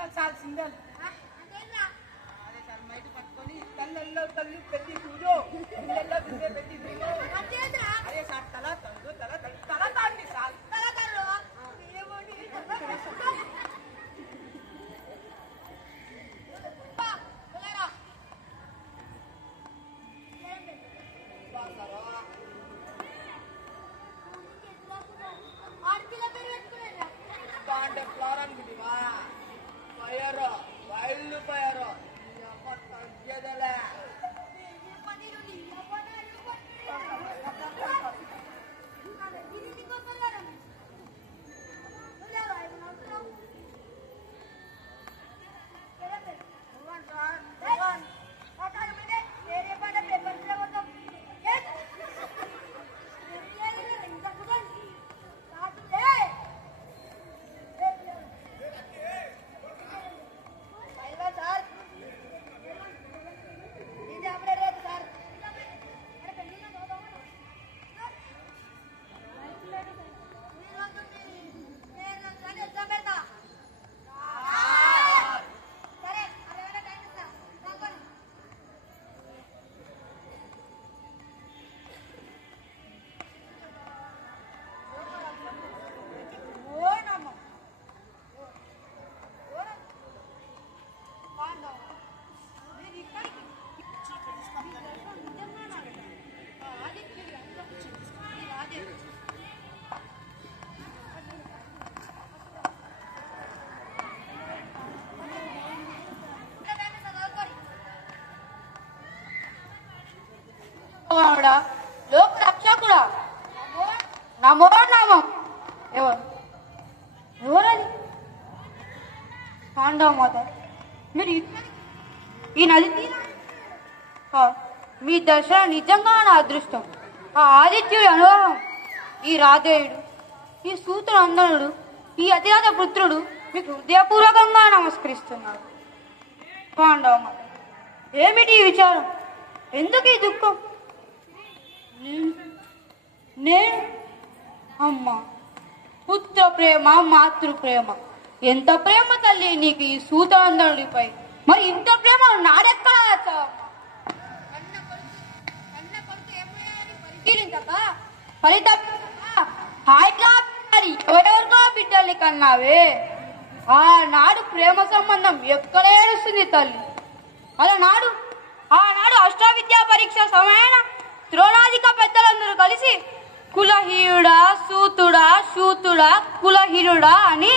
Single sir single అదే sir mic పట్టుకొని తల్లల్లో తల్లి పెట్టి చూడు ఇళ్ళల్లో బిడ్డ పెట్టి చూడు అదే సార్ తల తండు తల తల తండి సార్ తల తల్లు అంటే ఫ్లోర్ అనుకుంటువా ఫైర్ వైల్డ్ ఫైర్ తగ్గేదలే లోక రక్షకుడా నమో నామం ఎవరది పాండవ మాత మీరు ఈ నది మీ దర్శనం నిజంగా నా అదృష్టం ఆ ఆదిత్యుడి అనుభవం ఈ రాధేయుడు ఈ సూతునందనుడు ఈ అతిరాజ పుత్రుడు మీకు హృదయపూర్వకంగా నమస్కరిస్తున్నాడు పాండవ మాత ఏమిటి ఈ విచారం ఎందుకు ఈ దుఃఖం నేను అమ్మ పుత్ర ప్రేమ మాతృ ప్రేమ ఎంత ప్రేమ తల్లి నీకు ఈ సూతాంధనుడిపై మరి ఇంత ప్రేమ నాడెక్కడ ఎవరెవరికో బిడ్డల్ని కన్నావే ఆనాడు ప్రేమ సంబంధం ఎక్కడ ఏడుస్తుంది తల్లి ఆనాడు అష్టావిద్యా పరీక్ష సమయాన ద్రోణాధిక పెద్దలందరూ కలిసి కులహీనుడా సూతుడా శూతుడా కులహీనుడా అని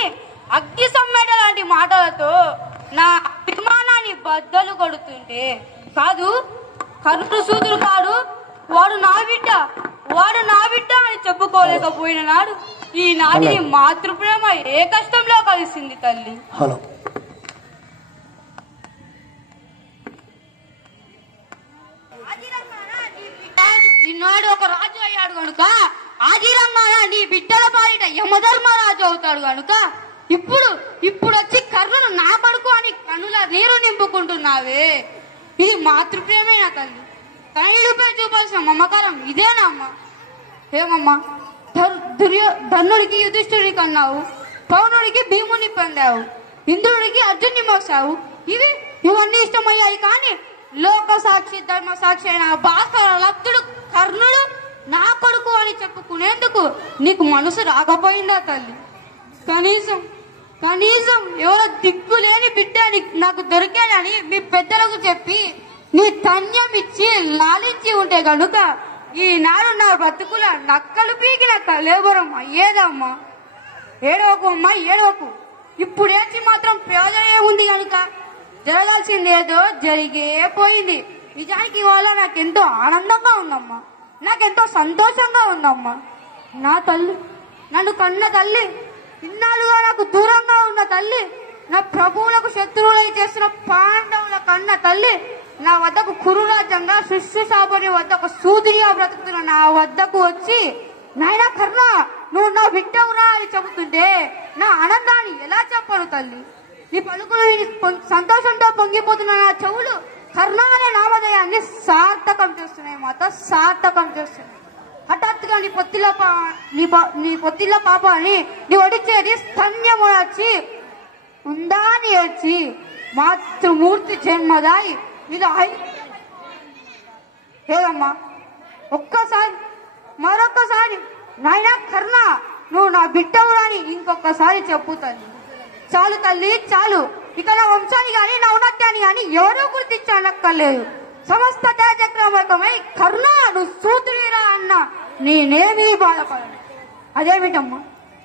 అగ్ని సమ్మేట లాంటి మాటలతో నా అభిమానాన్ని బద్దలు కొడుతుంటే కాదు కర్ణుడు సూతుడు కాడు వాడు నా బిడ్డ అని చెప్పుకోలేకపోయిన నాడు ఈనాటి మాతృప్రేమ ఏ కష్టంలో కలిసింది తల్లి. హలో ఈనాడు ఒక రాజు అయ్యాడు కనుక ఆదిరంగాన నీ బిడ్డల పాలిట యమధర్మరాజు అవుతాడు కనుక ఇప్పుడు వచ్చి కర్ణును నా కొడుకు అని కన్నుల నీరు నింపుకుంటున్నావే ఇది మాతృప్రేమేనా తల్లి తనయుడిపై చూపాల్సిన మమకారం ఇదేనా అమ్మా ఏమమ్మా ధనుడికి యుధిష్ఠుడికి కన్నావు పౌనుడికి భీముని పొందావు ఇంద్రుడికి అర్జున్ని మోసావు ఇవన్నీ ఇష్టమయ్యాయి కానీ లోక సాక్షి ధర్మ సాక్షి అయిన భాస్కర లబ్ధుడు కర్ణుడు నా కొడుకు అని చెప్పుకునేందుకు నీకు మనసు రాకపోయిందా తల్లి కనీసం ఎవరో దిక్కు లేని బిడ్డ నాకు దొరికాడని మీ పెద్దలకు చెప్పి నీ ధన్యం ఇచ్చి లాలించి ఉంటే గనుక ఈనాడు నా బ్రతుకుల నక్కలు పీకిన కలేబరం అయ్యేదమ్మా. ఏడవకు అమ్మా ఏడవకు ఇప్పుడేచి మాత్రం ప్రయోజనం ఏముంది కనుక జరగాల్సిందేదో జరిగే పోయింది. నిజానికి ఇవాళ నాకెంతో ఆనందంగా ఉందమ్మా నాకెంతో సంతోషంగా ఉందమ్మా. నా తల్లి నన్ను కన్న తల్లి ఇన్నాళ్ళుగా నాకు దూరంగా ఉన్న తల్లి నా ప్రభువులకు శత్రువులై చేసిన పాండవుల కన్న తల్లి నా వద్దకు కురురాజ్యంగా శుశ్రూషాపని వద్దకు సూదిగా బ్రతుకుతున్న నా వద్దకు వచ్చి నాయనా కర్ణ నువ్వు నా బిడ్డవురా అని చెబుతుంటే నా ఆనందాన్ని ఎలా చెప్పను తల్లి. నీ పలుకులు సంతోషంతో పొంగిపోతున్న నా చెవులు కర్ణ అనే నామధేయాన్ని సార్థకం చేస్తున్నాయి మాత సార్థకం చేస్తున్నాయి. హఠాత్తుగా నీ పొత్తిలో పాపాన్ని నీ ఒడిచేది స్తన్యము వచ్చి ఉందా అని ఏడ్చి మాతృమూర్తి జన్మదాయి ఇది లేదమ్మా. ఒక్కసారి మరొక్కసారి నాయనా కర్ణ నువ్వు నా బిడ్డవురాని ఇంకొకసారి చెప్పు తల్లి. చాలు తల్లి చాలు. ఇక నా వంశాన్ని గాని నా ఔన్నత్యాన్ని గాని ఎవరూ గుర్తించనక్కర్లేదు. సమస్త తేజక్రమకమై కర్ణ నువ్వు సూతుడిరా అన్న నేనేమీ బాధపడను. అదేమిటమ్మా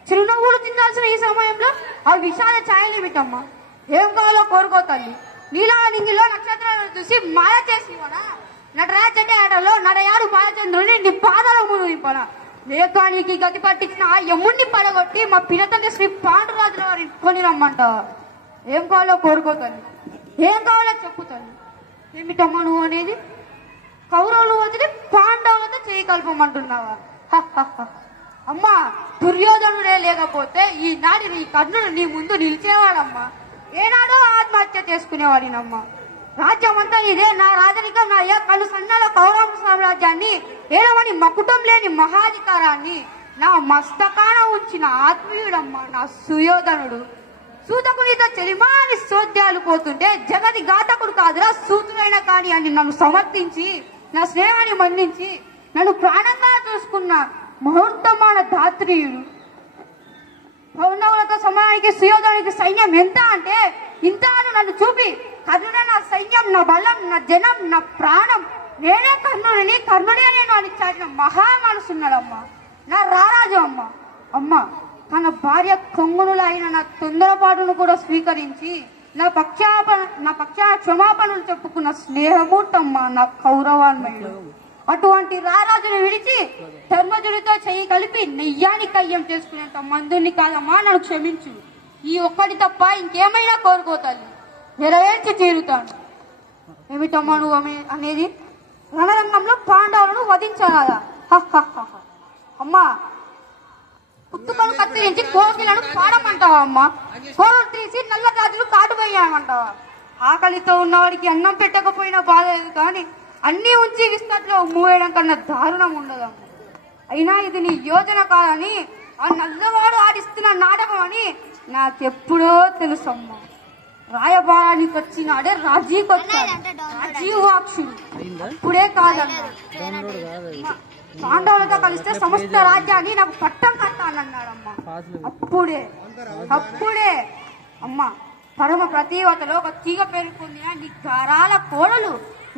చిరునవ్వులు తినాల్సిన ఈ సమయంలో ఆ విషాద ఛాయలేమిటమ్మా? ఏం కావాలో కోరుకో తల్లి. నీలా నింగిలో నక్షత్రాలను చూసి మాయ చేసి నటరాజంటే ఆటలో నడయాడు బాలచంద్రుని నీ పాదాల ముందు నింపనా? లేకానికి గతి పట్టించిన ఆ యముణ్ణి పడగొట్టి మా పినతండ్రి శ్రీ పాండురాజుల వారి కొని రమ్మంటావా? ఏం కావాలో కోరుకో తల్లి. ఏం కావాలో చెప్పు తల్లి. ఏమిటమ్మా నువ్వు అనేది? కౌరవులు వదిలి పాండవులతో చేయి కలపమంటున్నావా? అమ్మా దుర్యోధనుడే లేకపోతే ఈనాటి నీ కర్ణుడు నీ ముందు నిలిచేవాడమ్మా. ఏనాడో ఆత్మహత్య చేసుకునేవాడినమ్మా. రాజ్యం అంతా ఇదే నా రాజరికం. నా కళ్ళు సన్నాల కౌరవ సామ్రాజ్యాన్ని ఏడవని మకుటం లేని మహాధికారాన్ని నా మస్తకాన ఉంచిన ఆత్మీయుడమ్మా నా సుయోధనుడు. సూతకునితో చెలిమాని సోద్యాలు పోతుంటే జగతి ఘాతకుడు కాదురా సూతుడైన కాని అని నన్ను సమర్థించి నా స్నేహాన్ని మన్నించి నన్ను ప్రాణంగా చూసుకున్న ముహూర్తమాన దాత్రీయుడు. పౌర్ణవులతో సమయానికి సుయోధనుడికి సైన్యం ఎంత అంటే ఇంత అని నన్ను చూపి కర్ణుడే నా సైన్యం, నా బలం, నా జనం, నా ప్రాణం, నేనే కర్ణుడిని, కర్ణుడే నేను అని చాటిన మహా మనసున్నాడమ్మా నా రారాజు అమ్మ. అమ్మ తన భార్య కొంగునులు అయిన నా తొందరపాటును కూడా స్వీకరించి నా పక్షాన క్షమాపణలు చెప్పుకున్న స్నేహమూర్తమ్మ నా కౌరవాన్మయుడు. అటువంటి రారాజును విడిచి ధర్మజుడితో చెయ్యి కలిపి నెయ్యాన్ని కయ్యం చేసుకునేంత మందుని కాదమ్మా నన్ను క్షమించు. ఈ ఒక్కటి తప్ప ఇంకేమైనా కోరుకోతాను నెరవేర్చి తీరుతాను. ఏమిటమ్మా నువ్వు అనేది? రణరంగంలో పాండవులను వధించాలా? అమ్మా పుట్టుకను కత్తిరించి కోకిలను పాడమంటావా అమ్మా? కోరలు తీసి నల్ల గాజులు కాటుపోయామంటావా? ఆకలితో ఉన్నవాడికి అన్నం పెట్టకపోయినా బాధలేదు కానీ అన్ని ఉంచి విస్తట్లో మూవేయడం కన్నా దారుణం ఉండదమ్మా. అయినా ఇది నీ యోజన కాదని ఆ నల్లవాడు ఆడిస్తున్న నాటకం అని నాకెప్పుడో తెలుసమ్మా. రాయబారానికి వచ్చినాడే రాజీకొచ్చాడు రాజీవాక్షుడు. అప్పుడే కాదన్నా పాండవులతో కలిస్తే సమస్త రాజ్యాన్ని నాకు పట్టం కట్టాలన్నాడమ్మా. అప్పుడే అమ్మా పరమ ప్రతివతలో ఒక తీగ పేరుకుందిన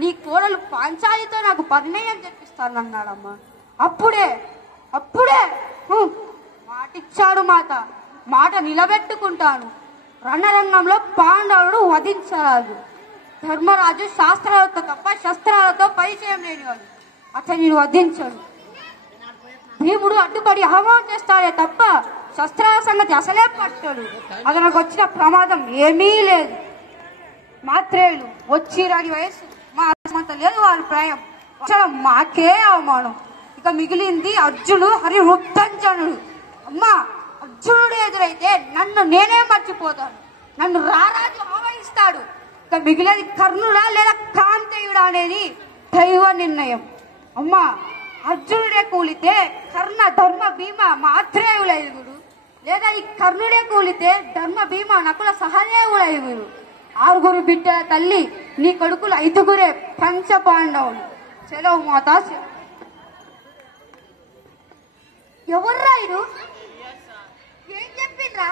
నీ కోడలు పాంచాలితో నాకు పరిణయం చెప్పిస్తానన్నాడమ్మా. అప్పుడే మాటిచ్చాడు మాట నిలబెట్టుకుంటాను. రణరంగంలో పాండవులను వధించరాదు. ధర్మరాజు శాస్త్రాలతో తప్ప శస్త్రాలతో పరిచయం లేనివాడు, అతన్ని వధించాడు. భీముడు అడ్డుపడి ఆహ్వానం చేస్తాడే తప్ప శస్త్రాల సంగతి అసలే పట్టాడు. అతనికి వచ్చిన ప్రమాదం ఏమీ లేదు. మాత్రేయులు వచ్చి రాని వయస్సు మా అసమంత లేదు వారి ప్రాయం. అసలు మాకే అవమానం. ఇక మిగిలింది అర్జునుడు హరివృద్ధంజనుడు. అమ్మా అర్జునుడు ఎదురైతే నన్ను నేనే మర్చిపోతాను. నన్ను రారాజు ఆవహిస్తాడు. ఇక మిగిలినది కర్ణుడా లేదా కాంతేయుడా అనేది దైవ నిర్ణయం. అమ్మా అర్జునుడే కూలితే కర్ణ ధర్మ భీమ మాత్రేయుల ఐదుగురు, లేదా ఈ కర్ణుడే కూలితే ధర్మ భీమ నకుల సహదేవుల ఐదుగురు. 6 బిడ్డల తల్లి నీ కొడుకులు 5గురే పంచ పాండవులు. సెలవు మాతా. ఎవర్రా ఇడు? ఏం చెప్పిండ్రా?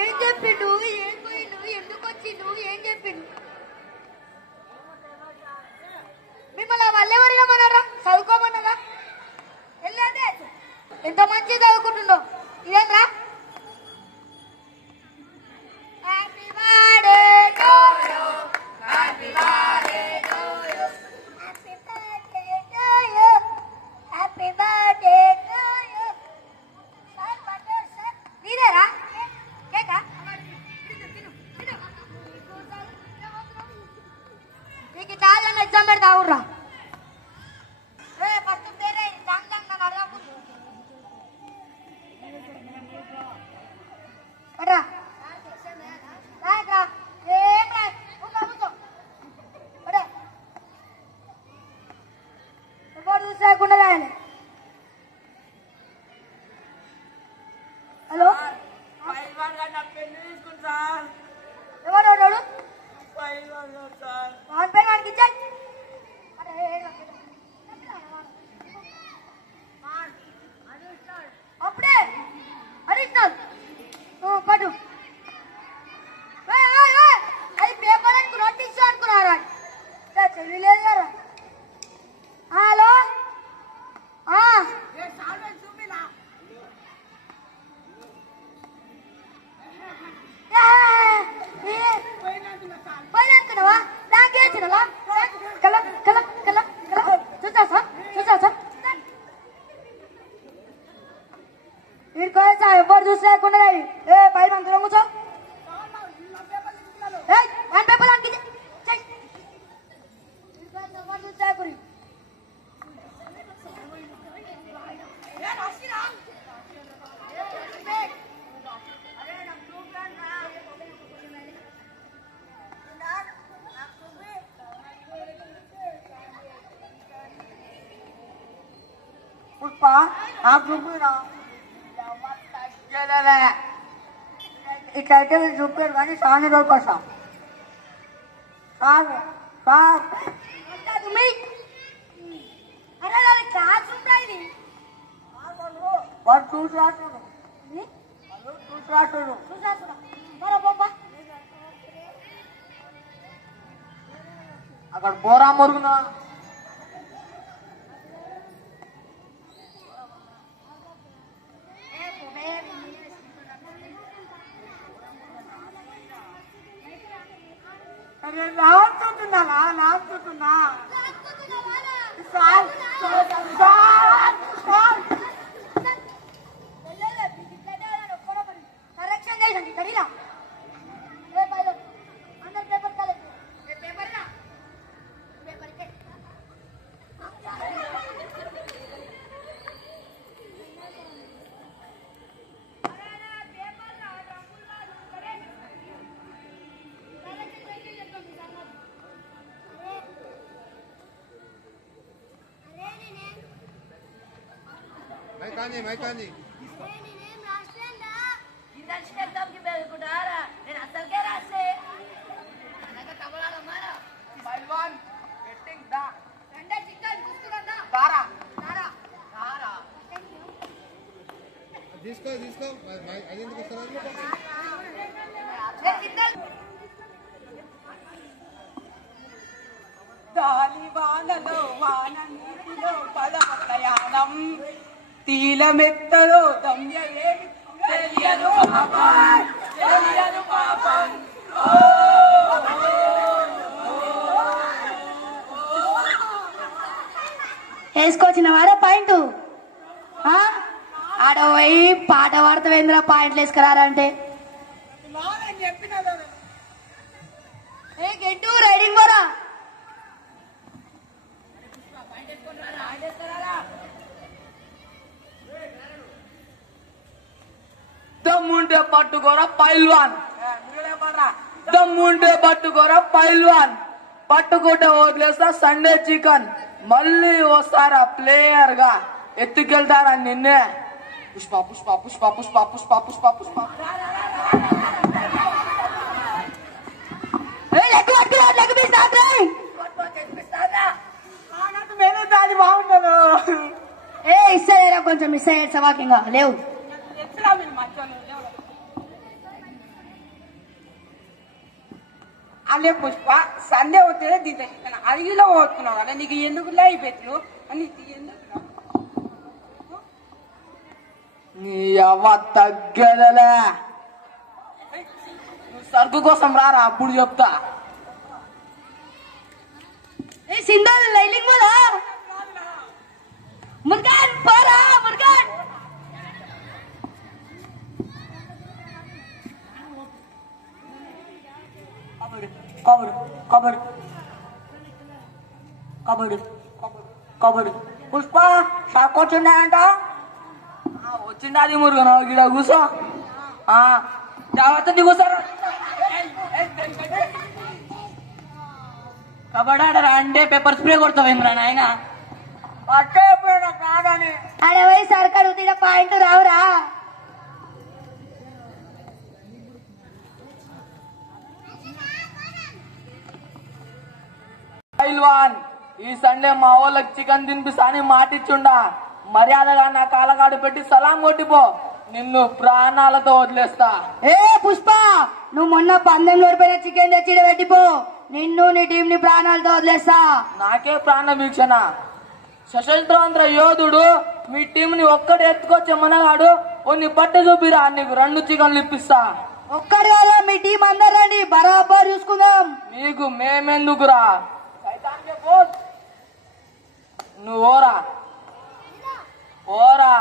ఏం చెప్పిండు? ఏం పోయిండు? ఎందుకు వచ్చిండు? ఏం చెప్పిండు? మిమ్మల్ని వాళ్ళు ఎవరిమన్నారా? చదువుకోమన్నారా? వెళ్ళదే ఎంత మంచి చదువుకుంటుండో. ఇదేంద్రా? Happy birthday to you, happy birthday to you, happy birthday to you, happy birthday to you. Sir birthday sir నీదేరా కేకా? నీకు ఇట్లా ఎగ్జామ్ పెడతా ఊర్రా. హలో పెళ్లి తీసుకుంటా ఫోన్ పే వానికి ఇచ్చేయ్. అప్పుడే అడిషనల్ పట్టు. అది పేపర్ అనుకున్నా టిష్యూ అనుకున్నారా? తెలియలేదు కదా. హలో పోయిననుకున్నావా? నాకేసినవా? చూసా సార్ వీడికోసా ఎవరు చూసేకుండా పైన అంత కూర్చో. వన్ పేపర్ అంకి ఎవరు చూసేకురి. పుష్ప ఇట్లయితే మీరు చూపారు కానీ చాలా రోజులు కోసం వాడు చూసి రాసుడు అక్కడ పోరా మురుగునా. నాకుతున్నా కరెక్షన్ చేయండి తెలియదా? అందరు పేపర్ కాలేదు మైకాంది తీసుకో అది ఎందుకు వస్తారు? గాలి వానలో వాన నీటిలో పదవ ప్రయాణం తీలమెత్తలో దమ్య ఏమి తెలియదు పాపం. వేసుకొచ్చిన వారా పాయింట్ ఆడ పోయి పాట పాడతావేంద్రా పాయింట్లు వేసుకురారంటే గెట్టు రైడింగ్ పోరా. దమ్ముంటే పట్టుకోరా పైల్వాన్, దమ్ముంటే పట్టుకోరా పైల్వాన్, పట్టుకుంటే వదిలేస్తా సండే చికెన్. మళ్ళీ వస్తారా ప్లేయర్ గా ఎత్తుకెళ్తారా నిన్నే. పుష్ప పుష్ప పుష్ప పుష్ప పుష్ప పుష్ప పుష్ప దాని బాగుంటాను. ఇస్తారా కొంచెం మిస్ అయ్యాడు సవాకింగా లేవు. అలే పుష్ప సండే వస్తే దీంతో అడిగిలో పోతున్నావు కదా, నీకు ఎందుకు అయిపోతున్నావు అని ఎందుకు నీ అవ్వ తగ్గలే. నువ్వు సరుకు కోసం రారా అప్పుడు చెప్తా. సింధు లైలింగ్ పోదా ముర్గాన్ పోరా ముర్గాన్. కబడ్డీ కబడ్డీ కబడ్డీ కబడ్డీ పుష్ప షాక్ వచ్చిందంట. వచ్చిండాది మురుగను గిడ కూర్చో జాగ్రత్త కూర్చోరా. కబడ్డీ ఆడరా అంటే పేపర్ స్ప్రే కొడతావేంద్రా నాయన. పట్టే కాదని అరే పోయి సర్కారు తీడ పాయింట్ రావురా. పైల్వాన్ ఈ సండే మా వాళ్ళకి చికెన్ తినిపిస్తా అని మాటిచ్చుండా. మర్యాదగా నా కాలగాడు పెట్టి సలాం కొట్టిపో, నిన్ను ప్రాణాలతో వదిలేస్తా. ఏ పుష్ప, నువ్వు మొన్న పందెంలో ఓడిపోయిన చికెన్ తెచ్చి పెట్టిపో, నిన్ను నీ టీం ని ప్రాణాలతో వదిలేస్తా. నాకే ప్రాణ వీక్షణ. సశస్త్రాంధ్ర యోధుడు మీ టీం ని ఒక్కడే ఎత్తుకొచ్చే మనగాడు కొన్ని పట్టు చూపిరా, నీకు 2 చికెన్లు ఇప్పిస్తా. ఒక్కడు కాదా, మీ టీం అందరు రండి, బరాబర్ చూసుకుందాం. నీకు మేమెందుకురా, నువ్వు ఓరా ఓరా.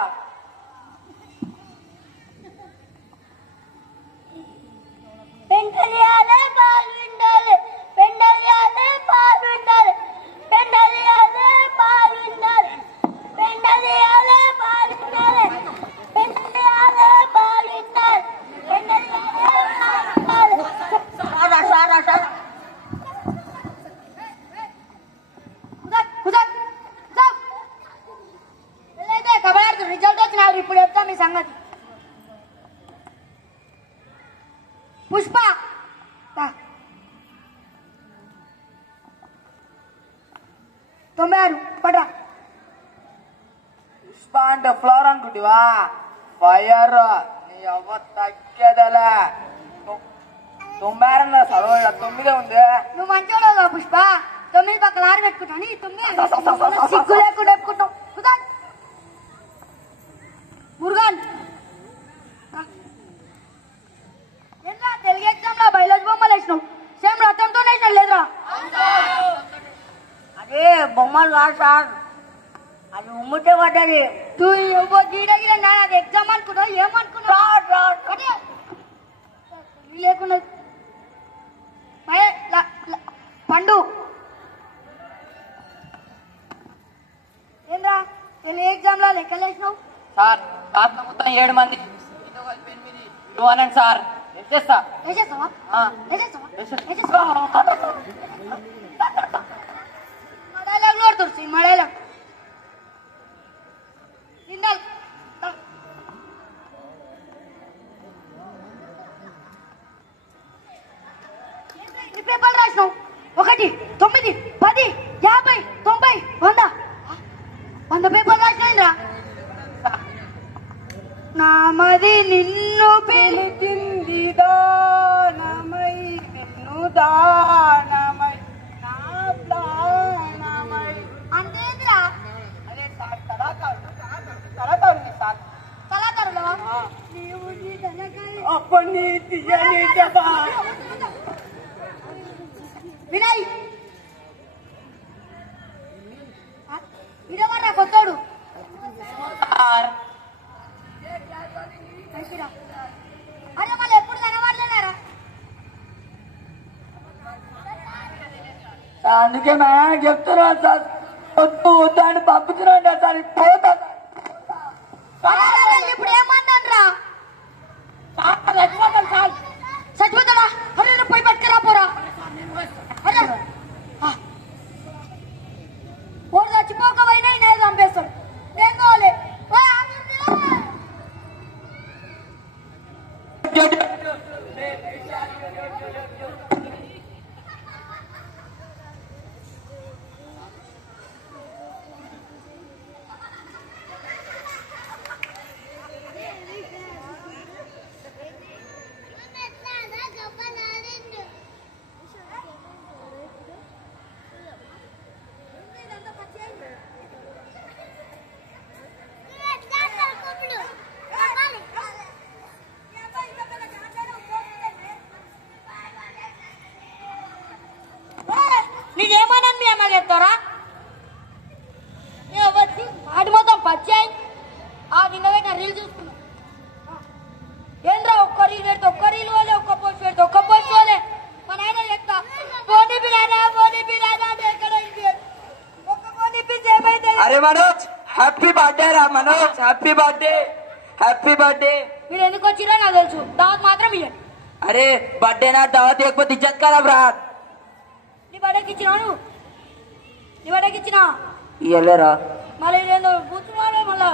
పెండలియాలే పాలు విండాలి, పెండలియాలే పాలు విండాలి, పెండలియాలే పాలు విండాలి, పెండలియాలే పాలు విండాలి, పెండలియాలే పాలు విండాలి, పెండలియాలే పాలు విండాలి. కబడాడుతు రిజల్ట్ వచ్చినారు, ఇప్పుడు చెప్తా మీ సంగతి. పుష్ప 96 పడ్రా. పుష్ప అంటే ఫ్లవర్ అనుకుంటివా, ఫైర్ నీ అవ్వ తగ్గేదలే. 96 చదువు 9 ఉంది. నువ్వు మంచోడు పుష్ప, 9 పక్కన 6 పెట్టుకుంటావు, 9 సిగ్గు లేకుండా పెట్టుకుంటావు. మురుగన్ ఏంద్రా తెలుగు ఎగ్జామ్ లో బయాలజీ బొమ్మలు వేసినావు, సేమ్ రథంతో వేసినావు లేదురా? అదే బొమ్మలు కాదు సార్, అది ఉమ్ముతే పడ్డది. అది ఎగ్జామ్ అనుకున్నావు, ఏమనుకున్నావు లేకుండా. పండు ఏంద్రా తెలుగు ఎగ్జామ్ లో లెక్కలు వేసినావు? సార్ కాస్త మొత్తం 7 మంది, 200 సార్. చేస్తా వేసేస్తావా? మడైలాగ్ నోడుతుంది, సినిమా డైలాగ్ నిండాలి. ఎన్ని పేపర్లు రాసినావు? 1, 9, 10, 50, 90, 100 పేపర్లు రాసినా. నామది నిన్ను పిలిచింది దానమై, నిన్ను దానమై, నా ప్రాణమై. అంతేంద్రా అదే సార్ కళాకారుని సార్. కళాకారులవా? నీవు నీ తలకాయ అప్పని తీయని జబా. వినయ్ ఇడవర్రా కొత్తోడు. అరే మళ్ళీ ఎప్పుడు కనబడలేనారా? అందుకే నా చెప్తున్నా సార్, వద్దు అని పంపుతున్నా సార్. పోతా ఇప్పుడు ఏమంటారా? చచ్చిపోతాడా? అరే పోయి పట్టుకురా పోరా. అరే ఓడి చచ్చిపోకపోయినా నేను చంపేస్తాడు. ఏం కావాలి? నీకేమన్నాను మీ అమ్మ చెప్తారా? వాటి మొత్తం పచ్చాయి. ఆ నిన్న పెట్టిన రీల్ చూసుకున్నా. ఏంద్రా ఒక్క రీల్ పెడితే ఒక్క రీల్ పోలే, ఒక్క పోస్ట్ పెడితే ఒక్క పోస్ట్ పోలే. మా నాయన చెప్తా పోనీ పిల్లనా ఎక్కడ ఒక్క పోనీ ఏమైతే. అరే మనోజ్, హ్యాపీ బర్త్డే రా Manoj, happy birthday, happy birthday. మీరు ఎందుకు వచ్చిరో నాకు తెలుసు, దావత్ మాత్రం ఇయ్యండి. అరే బర్త్డే నా దావత్ ఇవ్వకపోతే ఇజ్జత్ కదా బ్రా. నీ బర్త్డేకి ఇచ్చినావు, నీ బర్త్డేకి ఇచ్చినా ఇయ్యలేరా? మళ్ళీ ఏందో కూర్చున్నాడు మళ్ళా.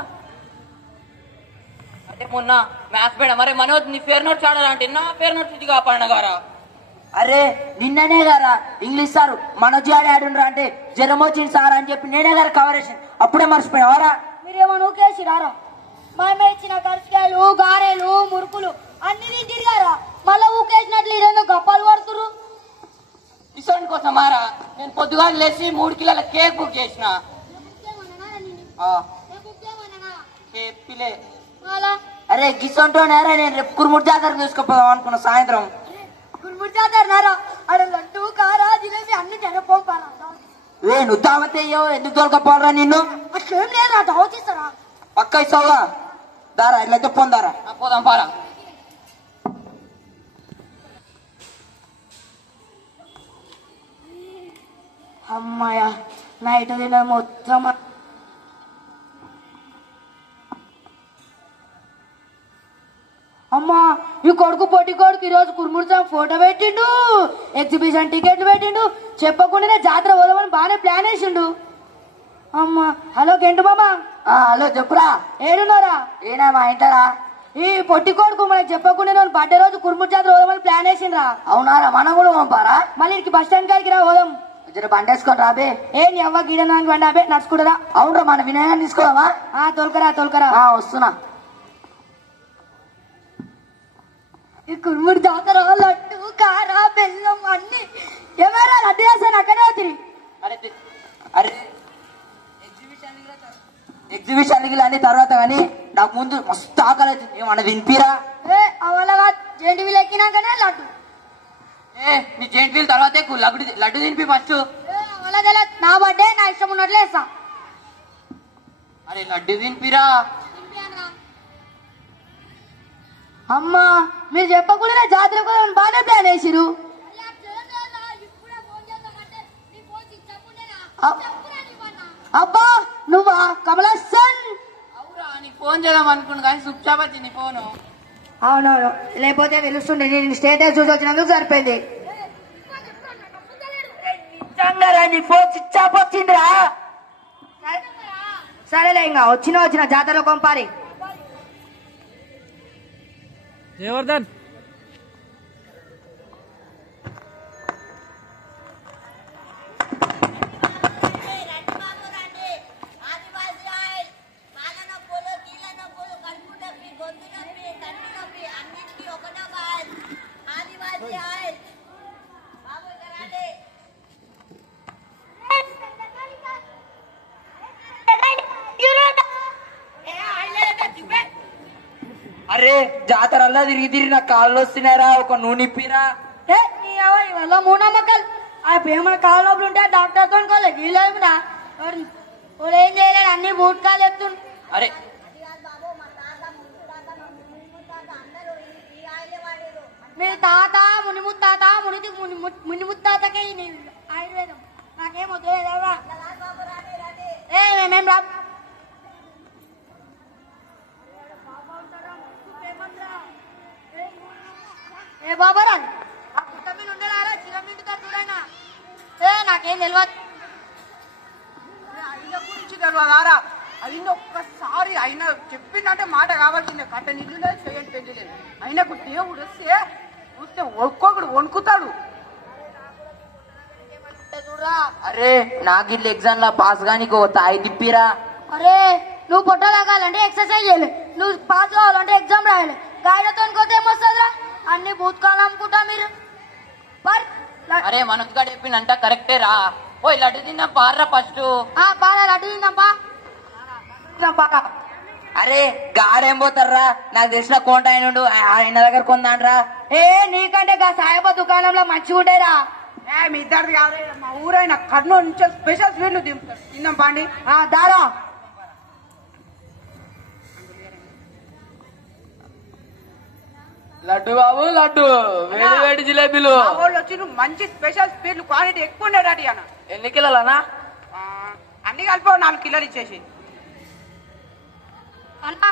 అంటే మొన్న మ్యాథ్స్ మేడం, మరి మనోజ్ నీ ఫేర్ నోట్స్ ఆడాలంటే నా ఫేర్ నోట్స్ ఇది కాపాడిన గారా. అరే నిన్ననే గారా ఇంగ్లీష్ సార్ మనోజ్ గారు ఆడుండ్రా అంటే జ్వరం వచ్చింది సార్ అని చెప్పి నేనే గారు కవర్ చేసాను. అప్పుడే మర్చిపోయావారా? మీరేమో నూకేసి రారా? మేమే ఇచ్చిన కరిచికాయలు గారెలు మురుకులు అన్ని తింటారా? మళ్ళా ఊకేసినట్లు ఇదేందో గప్పాలు పడుతురు. ఇసోన్ కోసం మారా నేను పొద్దుగా లేచి 3 కిలోల కేక్ బుక్ చేసిన. పిలే అరే గిసంటోనేరా నేను రేపు కురుముడి జాతర తీసుకుపోదాం అనుకున్నా సాయంత్రం. కురుముడి జాతర నారా? అక్కడ లడ్డు కారా జిలేబీ అన్ని జనపోపారా? నువ్వు తామతయ్యో ఎందుకు దొరకపోరా నిన్ను? అట్లేం లేదా దావచ్చిస్తారా? పక్క ఇస్తావా? దారా ఇట్లయితే పొందారా పోదాం పారా. అమ్మాయ నైట్ తిన మొత్తం అమ్మా ఈ కొడుకు పొట్టి కొడుకు ఈరోజు కురుముడితో ఫోటో పెట్టిండు, ఎగ్జిబిషన్ టికెట్ పెట్టిండు, చెప్పకుండానే జాతర పోదామని బాగానే ప్లాన్ వేసిండు. అమ్మా హలో గెంటు మామా. హలో చెప్పురా. ఏడున్నారా? ఏనా మా ఇంటరా? ఈ పొట్టి కొడుకు మనకి చెప్పకుండా బర్త్డే రోజు కురుముడి జాతర పోదామని ప్లాన్ వేసిండ్రా. అవునారా? మనం కూడా పంపారా? మళ్ళీ ఇంటికి బస్ స్టాండ్ కాడికి రా పోదాం. బండేసుకొని రాబే. ఏ నీ అవ్వ గీడనానికి బండాబే నడుచుకుంటా. అవునరా మన వినయాన్ని తీసుకోదామా? తోలుకరా తోలుకరా. వస్తున్నా. ఈ కురుముడి జాతర లడ్డు కారా బెల్లం అన్ని ఏమైనా లడ్డు చేస్తాను అక్కడే అవుతుంది. అరే ఎగ్జిబిషన్ అన్ని తర్వాత కానీ నాకు ముందు మస్తు ఆకలి అవుతుంది. ఏమన్నా వినిపిరా? అవలగా జెంటివి ఎక్కినాకనే లడ్డు. నీ జెంట్ వీల్ తర్వాత లడ్డు తినిపి ఫస్ట్. అవలగా నా బర్త్డే నా ఇష్టం ఉన్నట్లే వేస్తా. అరే లడ్డు తినిపిరా. అమ్మా మీరు చెప్పకుండా జాతర కూడా బాగానే ప్లాన్ వేసిరు. అబ్బా నువ్వా కమలాసన్? అవురా నీకు ఫోన్ చేద్దాం అనుకున్నా కానీ స్విచ్ ఆఫ్ వచ్చింది ఫోను. అవునవును లేకపోతే వెలుస్తుండే. నేను స్టేటస్ చూసి వచ్చినందుకు సరిపోయింది. నిజంగా నీ ఫోన్ స్విచ్ ఆఫ్ వచ్చిందిరా. సరేలే ఇంకా వచ్చిన జాతరలో కొంపారి. జయవర్ధన్ అరే జాతరల్లా తిరిగి నాకు కాళ్ళు వస్తున్నారా? ఒక నూనె ఇప్పిరా. ఇవల్ల మూఢనమ్మకాలు. ఆ ఏమైనా కాళ్ళ లోపల ఉంటే డాక్టర్ తో వీళ్ళేమిరా వాళ్ళు ఏం చేయలేడు, అన్ని బూట్కాలు చెప్తుండ్రు. అరే మీ తాత మునిముత్తాత మునిముత్తాతకే ఆయుర్వేదం నాకేం వద్దులేవా? మేమేం రా ఏ బాబరా ఆ పుట్ట మీద ఉండేలా చిరం నిండుతారు చూడైనా. నాకేం తెలియదు. అయిన గురించి తెలియదారా? అయిన ఒక్కసారి అయినా చెప్పిందంటే మాట కావాల్సిందే. కట్ట నిల్లు లేదు, చేయండి పెళ్లి లేదు. అయినకు దేవుడు చూస్తే ఒక్కొక్కడు వణుకుతాడు. అరే నాకు ఇట్లా ఎగ్జామ్ లా పాస్ గానీ తాయి తిప్పిరా. అరే నువ్వు పొట్ట లాగాలంటే ఎక్సర్సైజ్ చేయాలి, నువ్వు పాస్ కావాలంటే ఎగ్జామ్ రాయాలి. గాయలతో ఏమొస్తుందిరా? అన్ని భూతకాలం అనుకుంటా మీరు. అరే మనోజ్ గారు చెప్పిందంట కరెక్టే రా. పోయి లడ్డు తిందాం పార్రా ఫస్ట్. పారా లడ్డు తిందాంపా. అరే గాడేం పోతారా? నాకు తెలిసిన కోంట ఆయన దగ్గర కొందాండ్రా. నీకంటే సాయబ దుకాణంలో మంచిగా ఉంటాయిరా. మీ ఇద్దరిది కాదు, మా ఊరైన కర్నూలు నుంచి స్పెషల్ స్వీట్లు దింపుతారు. తిందాం పాండి. దారా లడ్డు బాబు లడ్డు వేడి వేడి జిలేబీలు. వాళ్ళు వచ్చి నువ్వు మంచి స్పెషల్ స్వీట్లు క్వాలిటీ ఎక్కువ ఉండేటట్టు అన్న. ఎన్ని కిలోలనా? అన్ని కలిపి 4 కిలోలు ఇచ్చేసి. అన్నా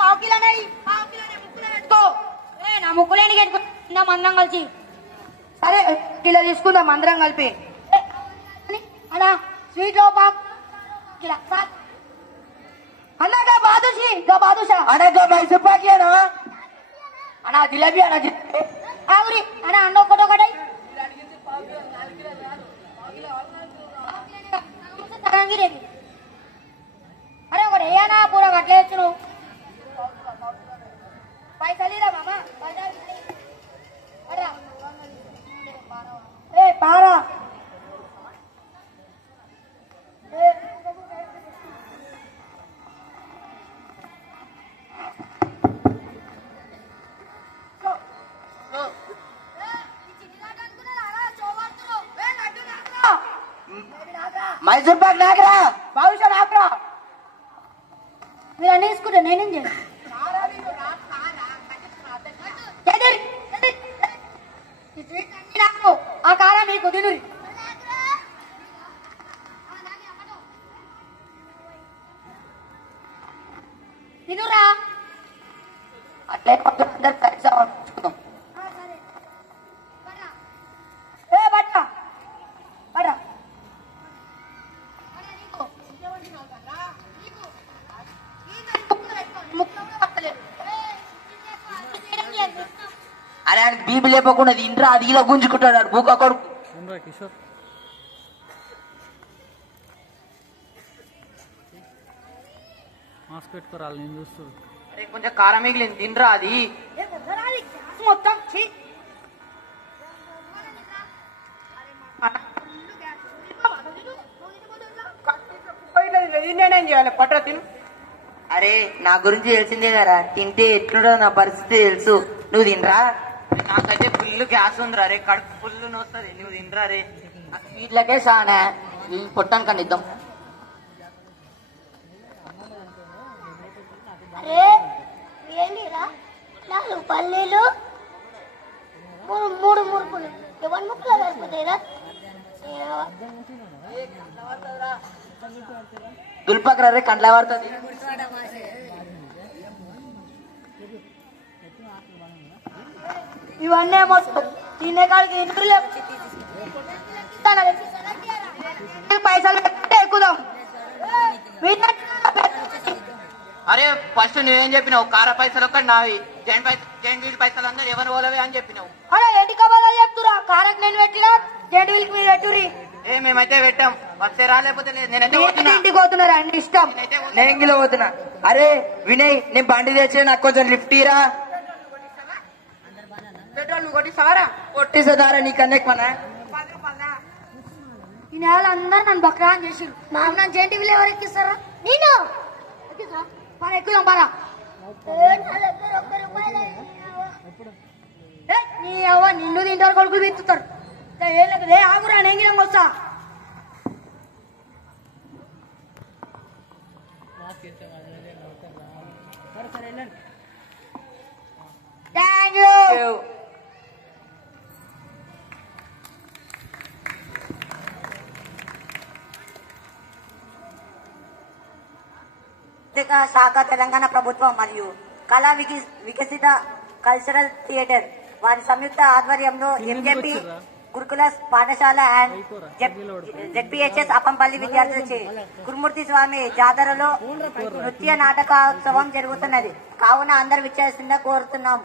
పావు కిలోనే ముక్కులో పెట్టుకో. నా ముక్కులేని కట్టుకుందాం అందరం కలిసి. సరే కిలో తీసుకుందాం అందరం కలిపి. అన్నా స్వీట్ లో పావు కిలో. అన్నగా బాదుషి గా బాదుషా అనగా మైసూపాకియానా అన్నా జిలేబీ అన్న జిలేబీ ఆవిరి అన్న అన్న ఒకటొకటై అరే ఒకటి ఏనా పూరా కట్లేచ్చు నువ్వు పైసలీరా మామ ఏ పారా మైసూర్ పాక్ నాకరా బాదుషా నాకరా మీరు అన్ని తీసుకుంటే నేనేం చేయను నాకు ఆ కాలం మీకు తినురి తినురా అట్లే కొంచెం అందరు కలిసి ఉంచుకుందాం ఏ బట్ట బట్ట అరే ఆయనకి బీబీ లేపకుండా ఇంట్రా అది ఇలా గుంజుకుంటాడు బుక్ కొడుకు కిషోర్ మాస్క్ పెట్టుకోరాలి నేను చూస్తూ అరే కొంచెం కారం మిగిలింది తినరా అది మొత్తం నేనేం చేయాలి పట్ట తిను. అరే నా గురించి తెలిసిందే కదా తింటే ఎట్లుండదో నా పరిస్థితి తెలుసు నువ్వు తినరా నాకైతే ఫుల్ గ్యాస్ ఉందిరా రే కడుపు ఫుల్ నొస్తుంది నువ్వు తినరా రే వీటిలకే సానే పొట్టాను కనిద్దాం అరే ఏంటిరా 4 పల్లీలు 3 మురుకులు ఎవరి ముక్కలు సరిపోతాయిరా దుల్పకరా రే కండ్ల పడుతుంది ఇవన్నీ మొత్తం తినేకాడికి ఇంట్లో పైసలు పెట్టే ఎక్కుదాం అరే ఫస్ట్ నువ్వేం చెప్పినావు కార పైసలు ఒక్కటి నావి జెంట్ వీల్ పైసలు అందరూ ఎవరు పోలవే అని చెప్పినావు అరే ఏంటి కబాలు చెప్తురా కారకు నేను పెట్టినా జెండువిల్కి మీరు పెట్టురి ఏ మేమైతే పెట్టాం వస్తే రాలేకపోతే లేదు నేనైతే పోతున్నా. ఇంటికి పోతున్నారు అన్ని ఇష్టం నేనైతే పోతున్నా. నేను ఇంగిలో పోతున్నా అరే వినయ్ నేను బండి తెచ్చి నాకు కొంచెం లిఫ్ట్ ఇరా పెట్రోల్ నువ్వు కొట్టిస్తావారా? కొట్టేసేదారా నీ కన్నెక్కమన్నా 10 రూపాయలా? ఈ నెల అందరూ నన్ను బక్రాన్ చేసి నాకు నన్ను జెండువిల్ ఎవరు ఎక్కిస్తారా నేను మన ఎక్కుదాం పరా నీ అవ్వ నిన్ను తింటారు కొడుకులు విత్తుతారు ఏ ఆగురా నెంగిలం వస్తా థ్యాంక్ యూ శాఖ తెలంగాణ ప్రభుత్వం మరియు కళా వికసిత కల్చరల్ థియేటర్ వారి సంయుక్త ఆధ్వర్యంలో ఎంజెపి గురుకుల పాఠశాల అండ్ జెడ్పీహెచ్ఎస్ అప్పంపల్లి విద్యార్థులచే గురుమూర్తి స్వామి జాతరలో నృత్య నాటకోత్సవం జరుగుతున్నది కావున అందరు విచ్చేస్తుందా కోరుతున్నాం.